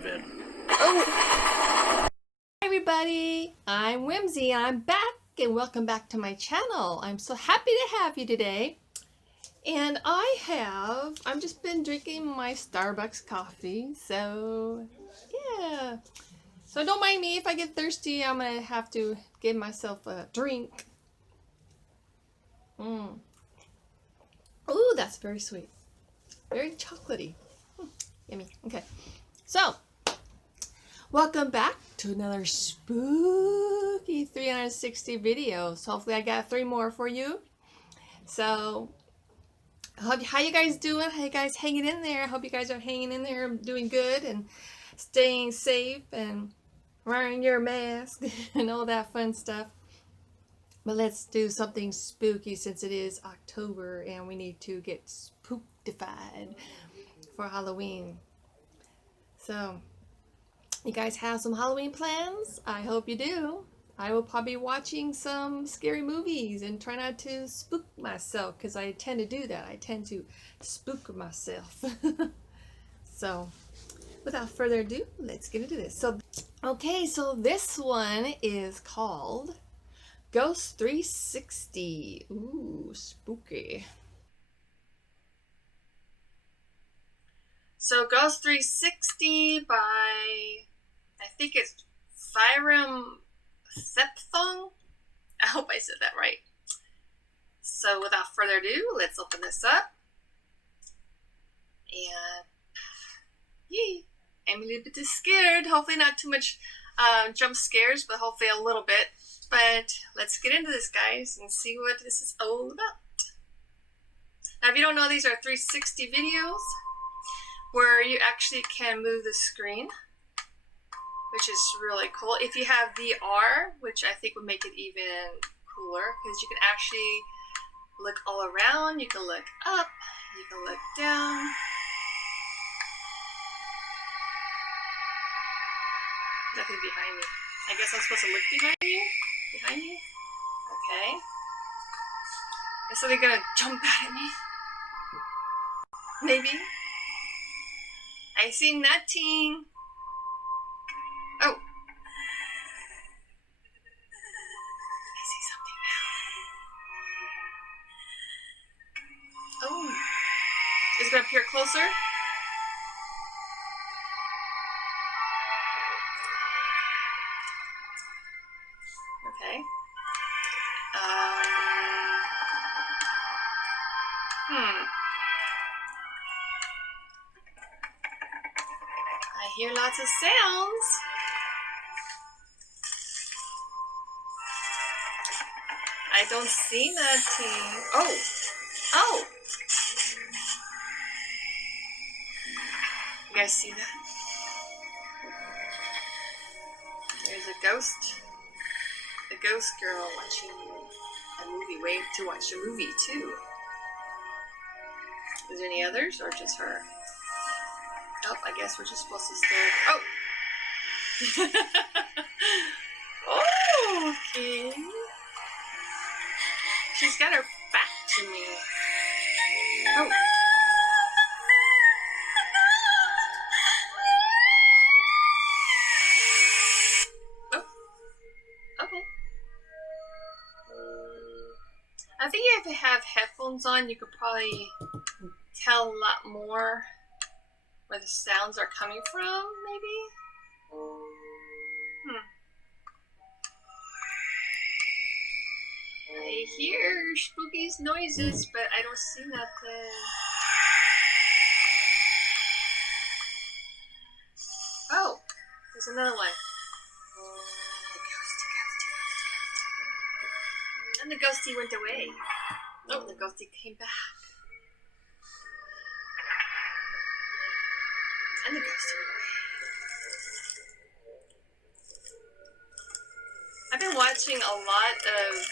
Oh, hi everybody, I'm Whimsy. I'm back and welcome back to my channel. I'm so happy to have you today. And I'm just been drinking my Starbucks coffee. So yeah, so don't mind me if I get thirsty. I'm gonna have to give myself a drink. Ooh, that's very sweet, very chocolatey. Yummy. Okay, so welcome back to another spooky 360 videos. Hopefully I got 3 more for you. So, how you guys doing? How you guys hanging in there? I hope you guys are hanging in there, doing good and staying safe and wearing your mask and all that fun stuff. But let's do something spooky since it is October and we need to get spooktified for Halloween. So, you guys have some Halloween plans? I hope you do. I will probably be watching some scary movies and try not to spook myself because I tend to do that. I tend to spook myself. So, without further ado, let's get into this. So this one is called Ghost 360. Ooh, spooky. So, Ghost 360 by, I think it's Fyram Thepthong. I hope I said that right. So without further ado, let's open this up. And yay, I'm a little bit scared. Hopefully not too much jump scares, but hopefully a little bit. But let's get into this, guys, and see what this is all about. Now, if you don't know, these are 360 videos where you actually can move the screen, which is really cool. If you have VR, which I think would make it even cooler, because you can actually look all around, you can look up, you can look down. Nothing behind me. I guess I'm supposed to look behind you? Behind you? Okay. Is something gonna jump out at me? Maybe? I see nothing. Oh. I see something now. Oh. Is it gonna appear closer? Okay. I hear lots of sounds. I don't see nothing. Oh. Oh. You guys see that? There's a ghost. A ghost girl watching a movie. Wait to watch a movie too. Is there any others or just her? Oh, I guess we're just supposed to stare. Oh! Oh, okay. She's got her back to me. Oh. Oh. Okay. I think if you have headphones on, you could probably tell a lot more where the sounds are coming from, maybe? I hear spooky noises, but I don't see nothing. Oh, there's another one. And the ghosty went away. Oh, the ghosty came back. And the ghosty went away. I've been watching a lot of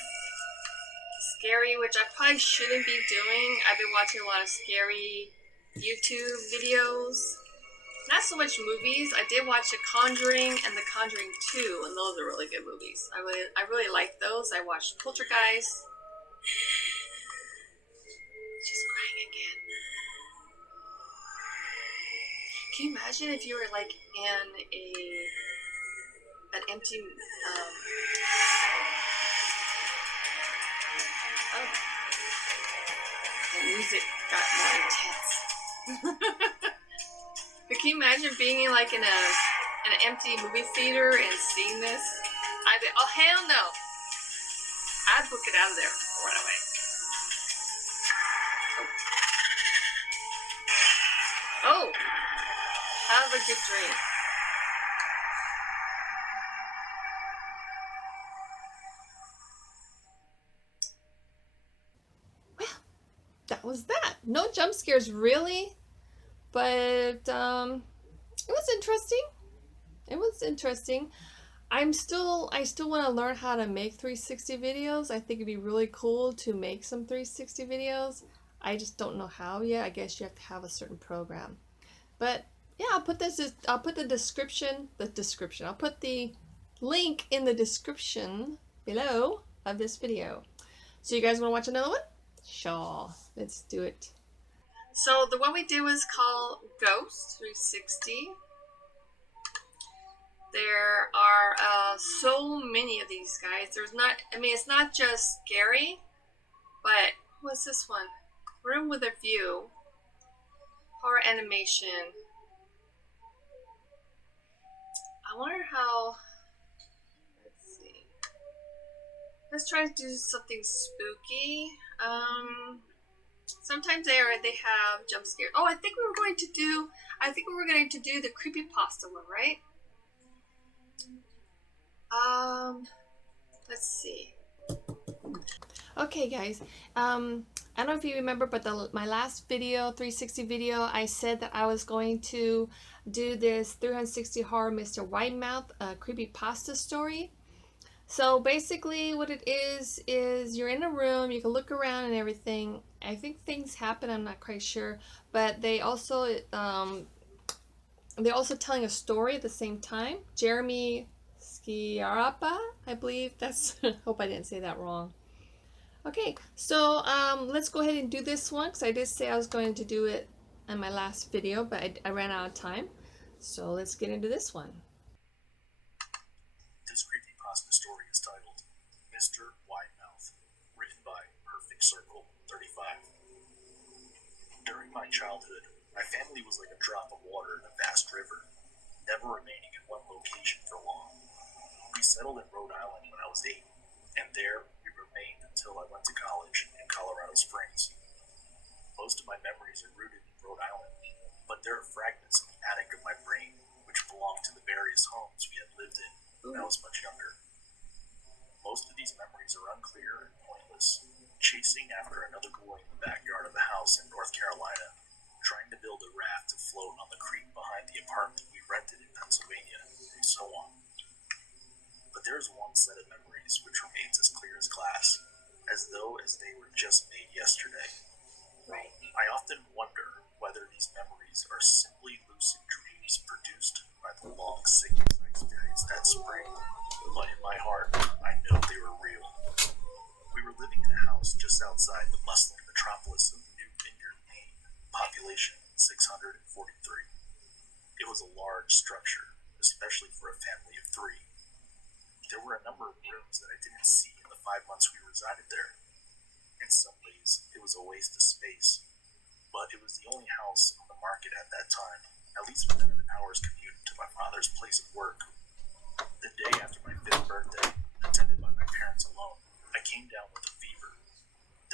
scary, which I probably shouldn't be doing. I've been watching a lot of scary YouTube videos. Not so much movies. I did watch The Conjuring and The Conjuring 2, and those are really good movies. I really like those. I watched Poltergeist. She's crying again. Can you imagine if you were like in an empty oh, the music got more intense. But can you imagine being in like in an empty movie theater and seeing this? I'd be, oh hell no! I'd book it out of there right away. Oh, have a good drink. Well, that was that. No jump scares really, but it was interesting. It was interesting. I still want to learn how to make 360 videos. I think it'd be really cool to make some 360 videos. I just don't know how yet. I guess you have to have a certain program. But yeah, I'll put the description. I'll put the link in the description below of this video. So you guys want to watch another one? Sure. Let's do it. So the one we did was called Ghost 360. There are so many of these guys. There's not, I mean, it's not just scary, but what's this one? Room with a View. Horror animation. I wonder how, let's see. Let's try to do something spooky. Sometimes they have jump scares. Oh, I think we were going to do the creepypasta one, right? Let's see. Okay, guys. I don't know if you remember, but my last video, 360 video, I said that I was going to do this 360 horror Mr. Whitemouth creepypasta story. So basically what it is you're in a room, you can look around and everything. I think things happen, I'm not quite sure, but they're also telling a story at the same time. Jeremy Schiarappa, I believe. That's hope I didn't say that wrong. Okay, so let's go ahead and do this one, because I did say I was going to do it in my last video, but I ran out of time. So let's get into this one. This creepypasta story is titled Mr. Whitemouth, written by Perfect Circle 35. During my childhood, my family was like a drop of water in a vast river, never remaining in one location for long. We settled in Rhode Island when I was 8, and there we remained until I went to college in Colorado Springs. Most of my memories are rooted in Rhode Island, but there are fragments in the attic of my brain which belong to the various homes we had lived in when I was much younger. Most of these memories are unclear and pointless, chasing after another boy in the backyard of a house in North Carolina, trying to build a raft to float on the creek behind the apartment we rented in Pennsylvania, and so on. But there's one set of memories which remains as clear as glass, as though they were just made yesterday. Right. I often wonder whether these memories are simply lucid dreams produced by the long sickness I experienced that spring, but in my heart, I know they were real. We were living in a house just outside the bustling metropolis of New Vineyard, Maine, population 643. It was a large structure, especially for a family of 3. There were a number of rooms that I didn't see in the 5 months we resided there. In some ways, it was a waste of space, but it was the only house on the market at that time, at least within an hour's commute to my father's place of work. The day after my 5th birthday, attended by my parents alone, I came down with a fever.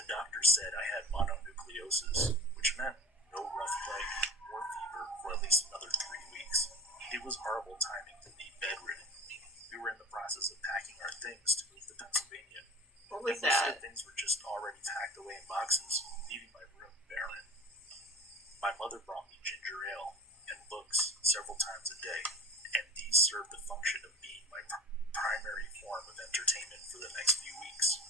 The doctor said I had mononucleosis, which meant no rough play or fever for at least another 3 weeks. It was horrible timing to be bedridden. We were in the process of packing our things to move to Pennsylvania. What was Most of that? the things were just already packed away in boxes, leaving my room barren. My mother brought me ginger ale and books several times a day, and these served the function of being my primary form of entertainment for the next few weeks.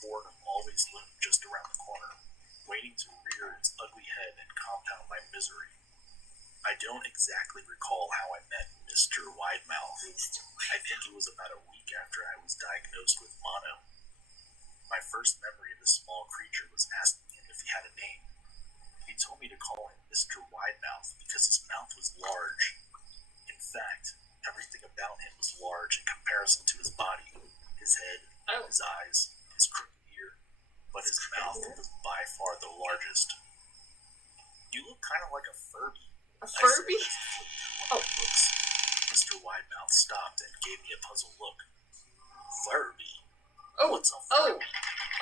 Boredom always loomed just around the corner, waiting to rear its ugly head and compound my misery. I don't exactly recall how I met Mr. Whitemouth. I think it was about a week after I was diagnosed with mono. My first memory of the small creature was asking him if he had a name. He told me to call him Mr. Widemouth because his mouth was large. In fact, everything about him was large in comparison to his body. His head, his eyes, his crooked ear, but his mouth was by far the largest. You look kind of like a Furby. A Furby? I said as he flipped through one of the books. Mr. Widemouth stopped and gave me a puzzled look. Furby? Oh, What's a Furby?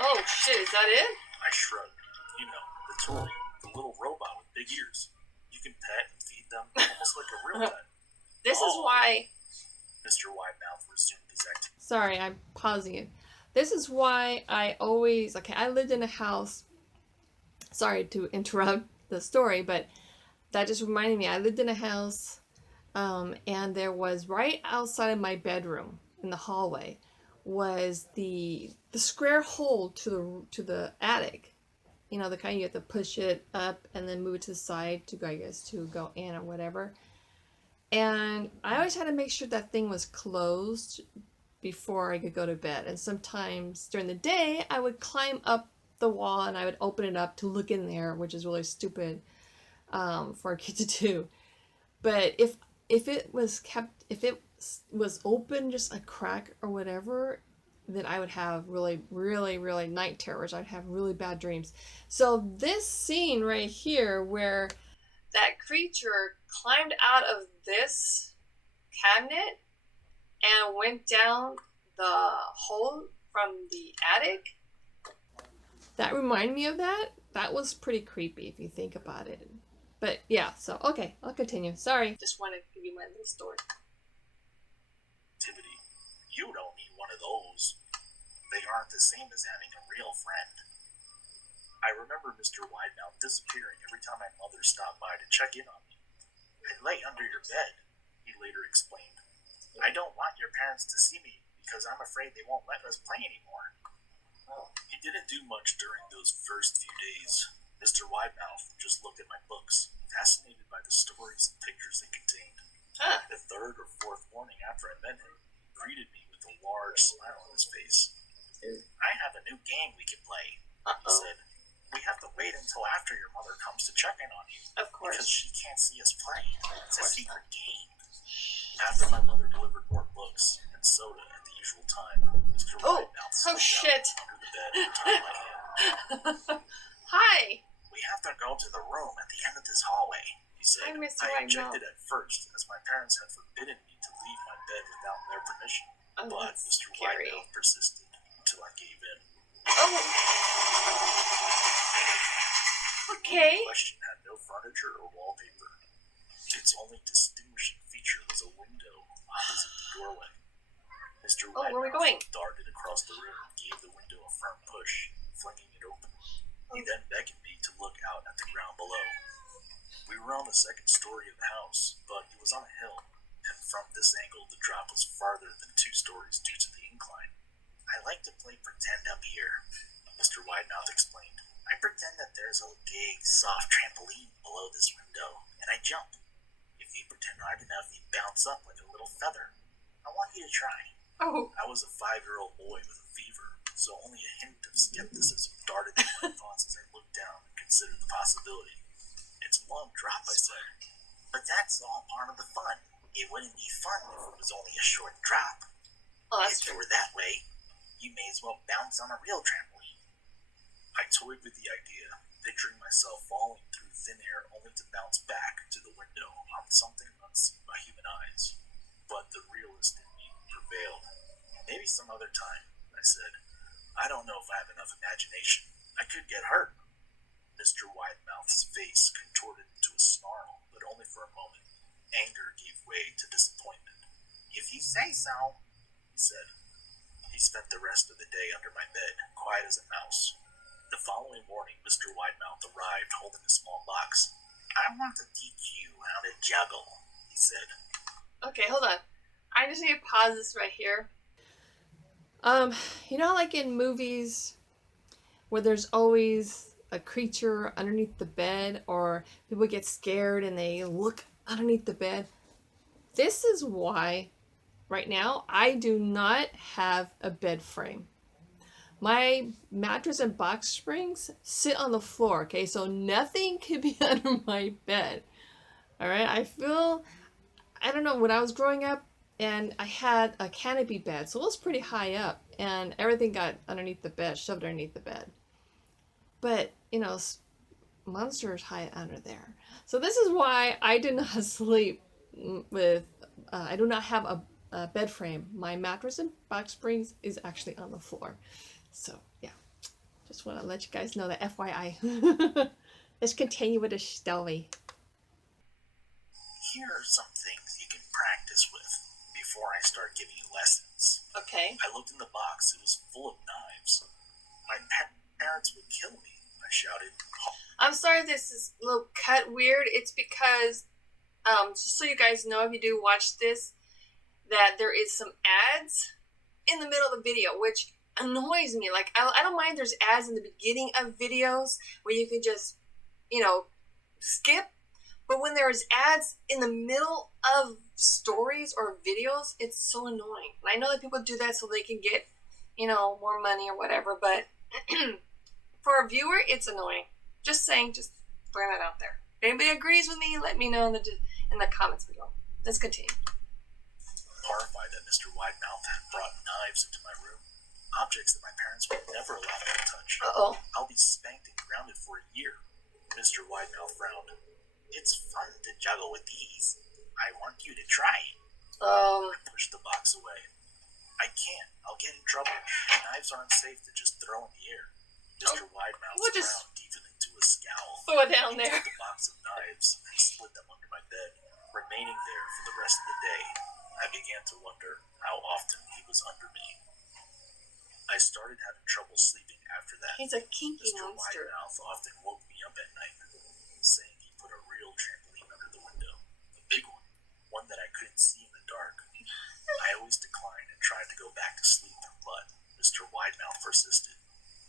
Oh shit, is that it? I shrugged. You know, the toy, the little robot with big ears. You can pet and feed them, almost like a real pet. This is why... Mr. Widemouth resumed his activity. Sorry, I'm pausing it. This is why I always... Okay, I lived in a house... Sorry to interrupt the story, but that just reminded me. I lived in a house, and there was right outside of my bedroom in the hallway was the square hole to the attic. You know, the kind you have to push it up and then move it to the side to go, I guess, to go in or whatever. And I always had to make sure that thing was closed before I could go to bed. And sometimes during the day, I would climb up the wall and I would open it up to look in there, which is really stupid for a kid to do. But if it was kept, if it was open, just a crack or whatever, then I would have really, really, really night terrors. I'd have really bad dreams. So this scene right here where that creature climbed out of this cabinet and went down the hole from the attic, that reminded me of that. That was pretty creepy if you think about it. But yeah, so okay, I'll continue. Sorry. Just wanted to give you my little story. You don't need one of those. They aren't the same as having a real friend. I remember Mr. Widemouth disappearing every time my mother stopped by to check in on me. I lay under your bed, he later explained. I don't want your parents to see me because I'm afraid they won't let us play anymore. He didn't do much during those first few days. Mr. Widemouth just looked at my books, fascinated by the stories and pictures they contained. The third or fourth morning after I met him, he greeted me with a large smile on his face. I have a new game we can play, he said. We have to wait until after your mother comes to check in on you. Of course. Because she can't see us play. It's a secret game. After my mother delivered more books and soda at the usual time, Mr. Widemouth slipped out under the bed and tied my hand. Hi! We have to go to the room at the end of this hallway, he said. I objected at first, as my parents had forbidden me to leave my bed without their permission. But Mr. Widemouth persisted until I gave in. Okay. The question had no furniture or wallpaper. Its only distinguishing feature was a window opposite the doorway. Mr. Widemouth darted across the room and gave the window a firm push, flinging it open. He then beckoned me to look out at the ground below. We were on the second story of the house, but it was on a hill, and from this angle the drop was farther than 2 stories due to the incline. I like to play pretend up here, Mr. Widemouth explained. I pretend that there's a big, soft trampoline below this window, and I jump. If you pretend hard enough, you bounce up like a little feather. I want you to try. I was a 5-year-old boy with a fever, so only a hint of skepticism darted through my thoughts as I looked down and considered the possibility. It's a long drop, I said. But that's all part of the fun. It wouldn't be fun if it was only a short drop. If it were that way, you may as well bounce on a real trampoline. I toyed with the idea, picturing myself falling through thin air only to bounce back to the window on something unseen by human eyes. But the realist in me prevailed. Maybe some other time, I said. I don't know if I have enough imagination. I could get hurt. Mr. Widemouth's face contorted into a snarl, but only for a moment. Anger gave way to disappointment. If you say so, he said. He spent the rest of the day under my bed, quiet as a mouse. The following morning, Mr. Widemouth arrived holding a small box. I want to teach you how to juggle, he said. Okay, hold on. I just need to pause this right here. You know, like in movies where there's always a creature underneath the bed, or people get scared and they look underneath the bed? This is why right now I do not have a bed frame. My mattress and box springs sit on the floor, okay? So nothing can be under my bed. All right? I don't know, when I was growing up and I had a canopy bed, so it was pretty high up and everything got underneath the bed, shoved underneath the bed. But, monsters hide under there. So this is why I do not sleep with, I do not have a bed frame. My mattress and box springs is actually on the floor. So, yeah. Just want to let you guys know that FYI. Let's continue with the story. Here are some things you can practice with before I start giving you lessons. Okay. I looked in the box. It was full of knives. My parents would kill me, I shouted. I'm sorry if this is a little cut weird. It's because, just so you guys know, if you do watch this, that there is some ads in the middle of the video, which annoys me. Like, I don't mind there's ads in the beginning of videos where you can just, skip. But when there's ads in the middle of stories or videos, it's so annoying. And I know that people do that so they can get, more money or whatever. But for a viewer, it's annoying. Just saying, just throwing that out there. If anybody agrees with me, let me know in the comments below. Let's continue. Horrified that Mr. Widemouth had brought knives into my room, objects that my parents would never allow me to touch. Uh-oh. I'll be spanked and grounded for a year. Mr. Widemouth frowned. It's fun to juggle with these. I want you to try it. I pushed the box away. I can't. I'll get in trouble. Knives aren't safe to just throw in the air. Mr. Widemouth's frown deepened into a scowl. Throw it down there. He took the box of knives and slid them under my bed, remaining there for the rest of the day. I began to wonder how often he was under me. I started having trouble sleeping after that. He's a kinky Mr. monster. Widemouth often woke me up at night, saying he put a real trampoline under the window. A big one that I couldn't see in the dark. I always declined and tried to go back to sleep, but Mr. Widemouth persisted.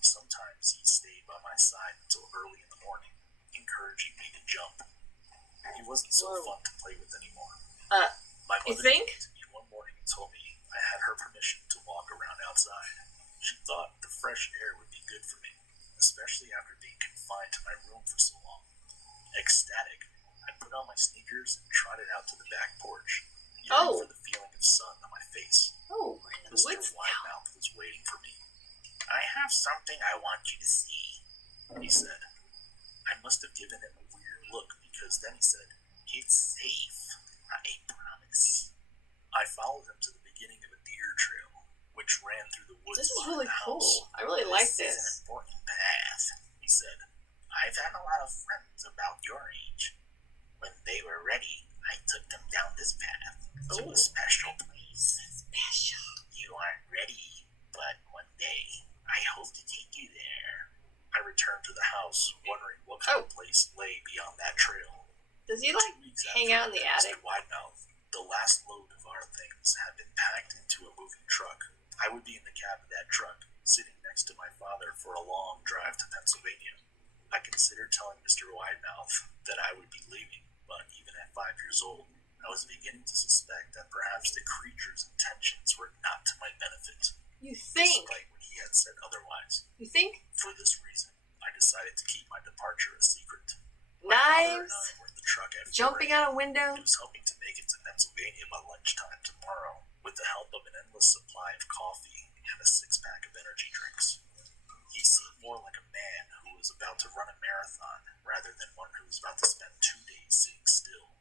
Sometimes he stayed by my side until early in the morning, encouraging me to jump. He wasn't so fun to play with anymore. My mother came to me one morning and told me I had her permission to walk around outside. She thought the fresh air would be good for me, especially after being confined to my room for so long. Ecstatic, I put on my sneakers and trotted out to the back porch, yearning for the feeling of sun on my face. Mr. Widemouth was waiting for me. I have something I want you to see, he said. I must have given him a weird look because then he said, It's safe. I promise. I followed him to the beginning of a deer trail, which ran through the woods. This is really cool. I really like this. This is an important path, he said. I've had a lot of friends about your age. When they were ready, I took them down this path to a special place. Special. You aren't ready, but one day I hope to take you there. I returned to the house, wondering what kind of place lay beyond that trail. Does he hang out in the attic? Mr. Widemouth, the last load of our things had been packed into a moving truck. I would be in the cab of that truck, sitting next to my father for a long drive to Pennsylvania. I considered telling Mr. Widemouth that I would be leaving, but even at 5 years old, I was beginning to suspect that perhaps the creature's intentions were not to my benefit. You think? Despite what he had said otherwise. You think? For this reason, I decided to keep my departure a secret. Knives, truck at jumping out a window. He was hoping to make it to Pennsylvania by lunchtime tomorrow with the help of an endless supply of coffee and a 6-pack of energy drinks. He seemed more like a man who was about to run a marathon rather than one who was about to spend 2 days sitting still.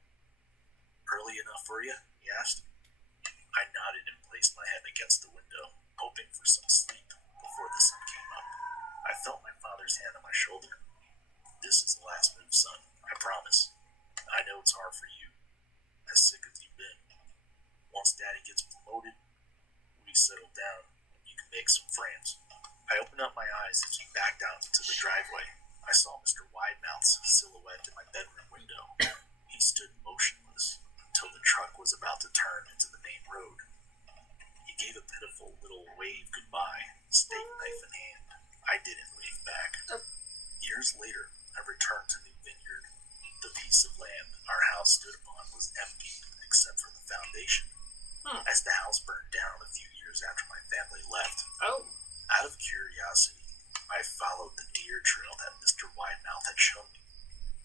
Early enough for you? He asked. I nodded and placed my head against the window, hoping for some sleep before the sun came up. I felt my father's hand on my shoulder. This is the last move, son. I promise. I know it's hard for you. As sick as you've been. Once Daddy gets promoted, we settle down and you can make some friends. I opened up my eyes as he backed out into the driveway. I saw Mr. Widemouth's silhouette in my bedroom window. He stood motionless until the truck was about to turn into the main road. He gave a pitiful little wave goodbye, steak knife in hand. I didn't wave back. Years later, I returned to New Vineyard. The piece of land our house stood upon was empty except for the foundation. As the house burned down a few years after my family left, Out of curiosity, I followed the deer trail that Mr. Widemouth had shown me.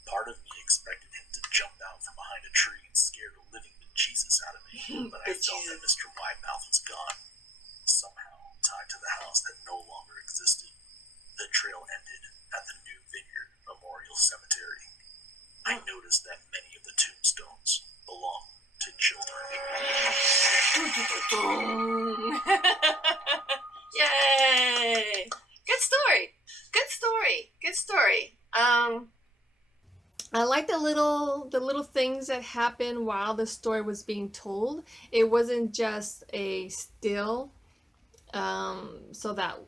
Part of me expected him to jump out from behind a tree and scare the living bejesus out of me, but I felt that Mr. Widemouth was gone, somehow tied to the house that no longer existed. The trail ended at the New Vineyard Memorial Cemetery. I noticed that many of the tombstones belong to children. Yay! Good story. Good story. Good story. I like the little things that happened while the story was being told. It wasn't just a still. So that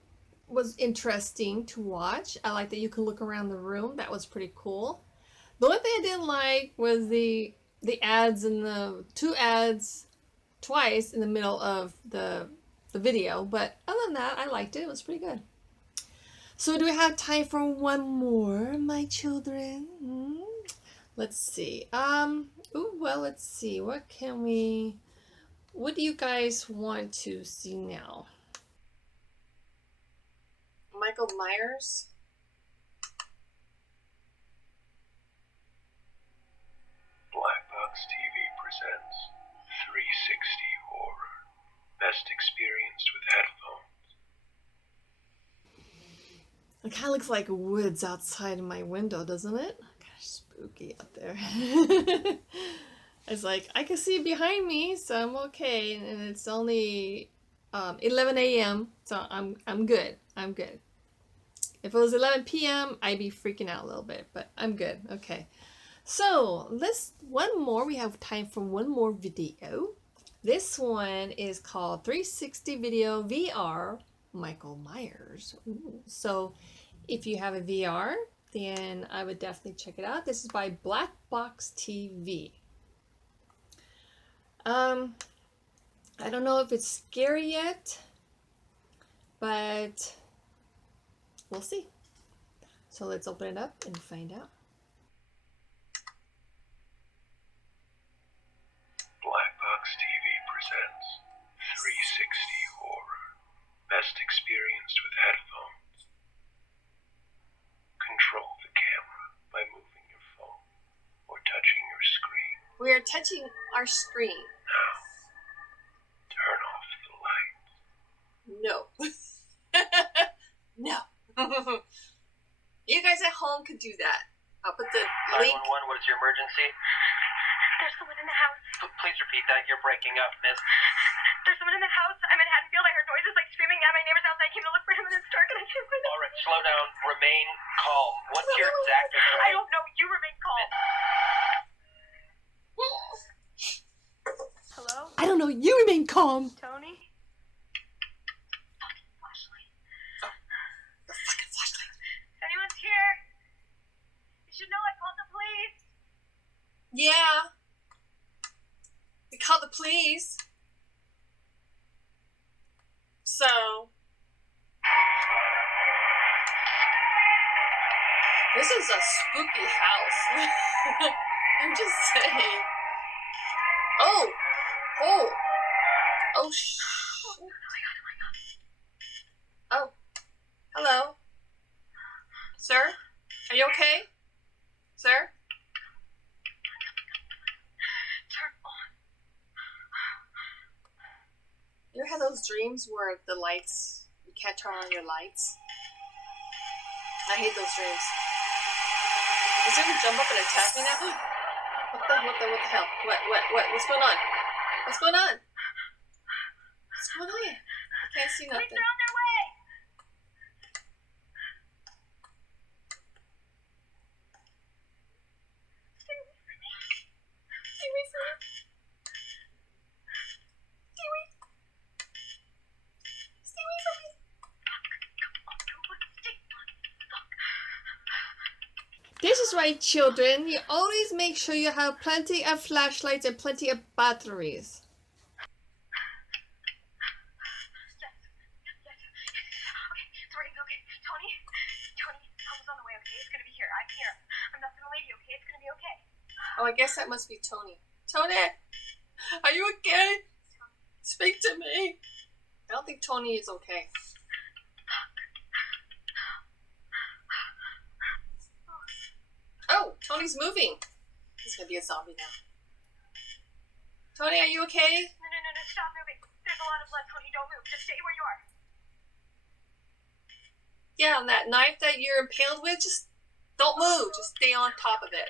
was interesting to watch. I like that you could look around the room. That was pretty cool. The only thing I didn't like was the ads and the 2 ads twice in the middle of the video. But other than that, I liked it. It was pretty good. So do we have time for one more, my children? Let's see. Let's see. What do you guys want to see now? Michael Myers? Black Box TV presents 360 Horror. Best experienced with headphones. It kind of looks like woods outside my window, doesn't it? Kind of spooky out there. It's like, I can see behind me, so I'm okay. And it's only 11 a.m., so I'm good. I'm good. If it was 11 p.m., I'd be freaking out a little bit, but I'm good. Okay. So we have time for one more video. This one is called 360 Video VR Michael Myers. Ooh. So if you have a VR, then I would definitely check it out. This is by Black Box TV. I don't know if it's scary yet, but we'll see. So let's open it up and find out. Black Box TV presents 360 Horror. Best experienced with headphones. Control the camera by moving your phone or touching your screen. We are touching our screen. Now, turn off the lights. No. No. You guys at home could do that. I'll put the link. 911, what is your emergency? There's someone in the house. Please repeat that. You're breaking up, miss. There's someone in the house. I'm in Haddonfield. I heard noises like screaming at my neighbor's house. I came to look for him and it's dark and I can't find him. All right, slow down. Remain calm. What's your exact address? I don't know. You remain calm. Hello? I don't know. You remain calm. Tony? Flashlight. The fucking flashlight. If anyone's here, you should know I called the police. Yeah. We called the police. So. This is a spooky house. I'm just saying. Oh. Oh. Oh, shh. Oh my god. Oh. Hello. Sir? Are you okay? Sir? Turn on. You ever have those dreams where the lights, you can't turn on your lights? I hate those dreams. Is it gonna jump up and attack me now? What the hell? What's going on? What's going on? What's going on? I can't see nothing. Police are on their way. Stay away from me. Stay away from me. Stay away. Stay away from me. This is right, children. You always make sure you have plenty of flashlights and plenty of batteries. Yes. Okay, it's working. Okay, Tony, help is on the way. Okay, it's gonna be here. I'm here. I'm not gonna leave you. Okay, it's gonna be okay. Oh, I guess that must be Tony. Tony, are you okay? Speak to me. I don't think Tony is okay. Oh, Tony's moving. He's gonna be a zombie now. Tony, are you okay? No, stop moving. There's a lot of blood, Tony. Don't move. Just stay where you are. Yeah, and that knife that you're impaled with, just don't move. Just stay on top of it.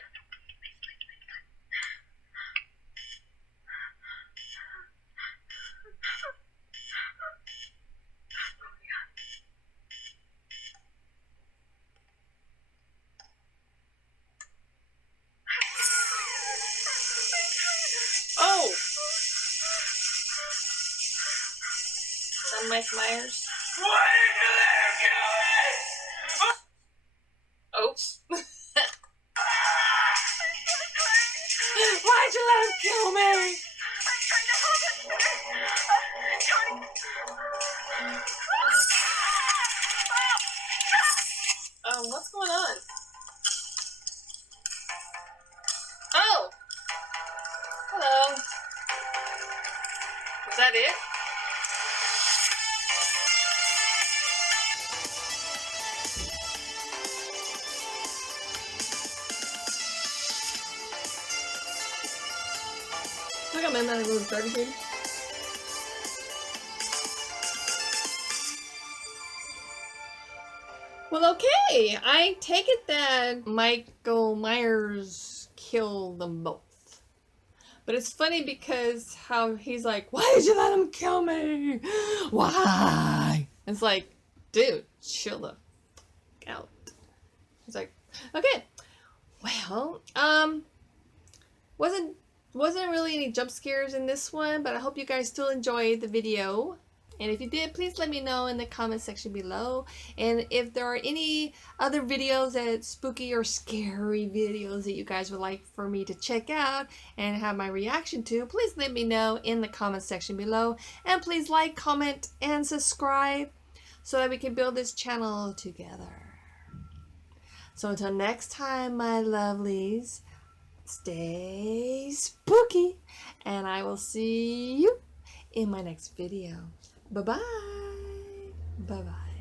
Oh! Is that Mike Myers? Why did you let him kill me? Oops. Why'd you let him kill me? I'm trying to help us. Tony. What's going on? Oh! Hello. Was that it? Look, I'm in that little barbecue. Well, okay. I take it that Michael Myers killed them both. But it's funny because how he's like, why did you let him kill me? Why? It's like, dude, chill the fuck out. He's like, okay. Well, wasn't really any jump scares in this one, but I hope you guys still enjoyed the video. And if you did, please let me know in the comment section below. And if there are any other videos that spooky or scary videos that you guys would like for me to check out and have my reaction to, please let me know in the comment section below. And please like, comment, and subscribe so that we can build this channel together. So until next time, my lovelies, stay spooky, and I will see you in my next video. Bye-bye. Bye-bye.